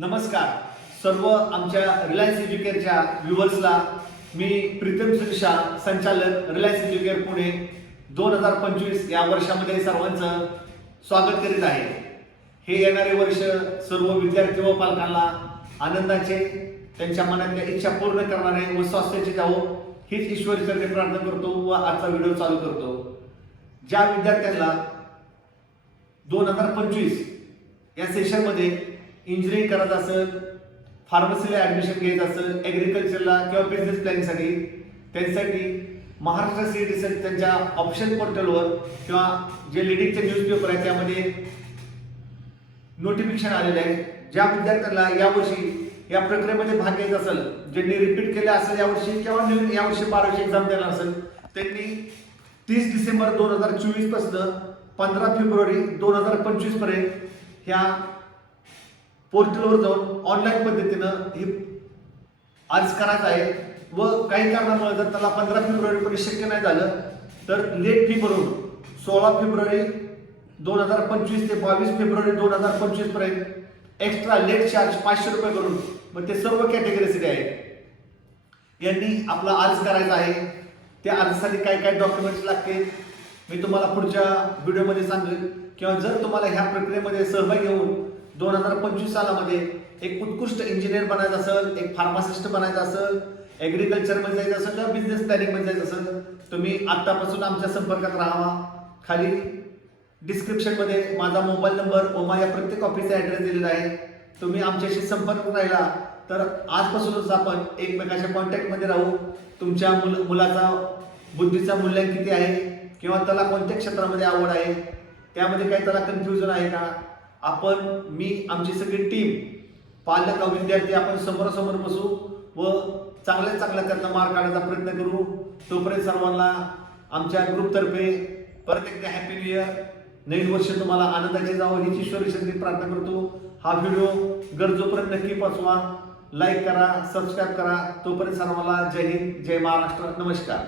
नमस्कार. सर्व आमच्या रिलायन्स एज्युकेअरच्या व्ह्युअर्सला मी प्रीतम सुनिशा संचालक रिलायन्स एज्युकेअर पुणे दोन हजार पंचवीस या वर्षामध्ये सर्वांचं स्वागत करीत आहे. हे येणारे वर्ष सर्व विद्यार्थी व पालकांना आनंदाचे त्यांच्या मनातल्या इच्छा पूर्ण करणारे व स्वास्थ्याचे जावो हीच ईश्वरीचरणी प्रार्थना करतो व आजचा व्हिडिओ चालू करतो. ज्या विद्यार्थ्यांना दोन हजार पंचवीस या सेशनमध्ये इंजिनिअरिंग करत असेल फार्मसीला ॲडमिशन घेत असेल ॲग्रिकल्चरला किंवा बिझनेस प्लॅनिंगसाठी त्यांच्यासाठी महाराष्ट्र सी टी त्यांच्या ऑप्शन पोर्टलवर किंवा जे लिडिंगचे न्यूजपेपर आहे त्यामध्ये नोटिफिकेशन आलेले आहे ज्या विद्यार्थ्यांना यावर्षी या प्रक्रियेमध्ये भाग घ्यायचा असेल ज्यांनी रिपीट केलं असेल यावर्षी किंवा नवीन यावर्षी बारावीची एक्झाम देणार असेल त्यांनी तीस डिसेंबर दोन हजार चोवीसपासनं पंधरा फेब्रुवारी दोन हजार पंचवीसपर्यंत ह्या पोर्टलवर जाऊन ऑनलाईन पद्धतीनं हे अर्ज करायचा आहे व काही कारणामुळे जर त्याला पंधरा फेब्रुवारीपर्यंत शक्य नाही झालं तर लेट फी भरून सोळा फेब्रुवारी दोन हजार पंचवीस ते बावीस फेब्रुवारी दोन हजार पंचवीसपर्यंत एक्स्ट्रा लेट चार्ज पाचशे रुपये करून मग ते सर्व कॅटेगरीसाठी आहे यांनी आपला अर्ज करायचा आहे. त्या अर्जासाठी काय काय डॉक्युमेंट्स लागतील मी तुम्हाला पुढच्या व्हिडिओमध्ये सांगेन किंवा जर तुम्हाला ह्या प्रक्रियेमध्ये सहभागी होऊन दोन हजार पंचवीस सालामध्ये एक उत्कृष्ट इंजिनियर बनायचं असेल एक फार्मासिस्ट बनायचं असेल ॲग्रिकल्चरमध्ये जायचं असेल किंवा बिझनेस प्लॅनिंगमध्ये जायचं असेल तुम्ही आत्तापासून आमच्या संपर्कात राहावा. खाली डिस्क्रिप्शनमध्ये माझा मोबाईल नंबर व माझ्या प्रत्येक ऑफिसचा ॲड्रेस दिलेला आहे. तुम्ही आमच्याशी संपर्क राहिला तर आजपासूनच आपण एकमेकाच्या कॉन्टॅक्टमध्ये राहू. तुमच्या मुल मुलाचा बुद्धीचा मूल्य किती आहे? किंवा त्याला कोणत्या क्षेत्रामध्ये आवड आहे? त्यामध्ये काही त्याला कन्फ्युजन आहे का? आपण मी आमची सगळी टीम पालक विद्यार्थी आपण समोरासमोर बसू व चांगल्या चांगल्या त्यांना मार्क काढायचा प्रयत्न करू. तोपर्यंत सर्वांना आमच्या ग्रुपतर्फे परत एकदा हॅपी न्यू इयर नवीन वर्ष तुम्हाला आनंदाचे जावं हीच ईश्वरी प्रार्थना करतो. हा व्हिडिओ गरजोपर्यंत नक्की पाचवा लाईक करा सबस्क्राईब करा. तोपर्यंत सर्वांना जय हिंद जय महाराष्ट्र. नमस्कार.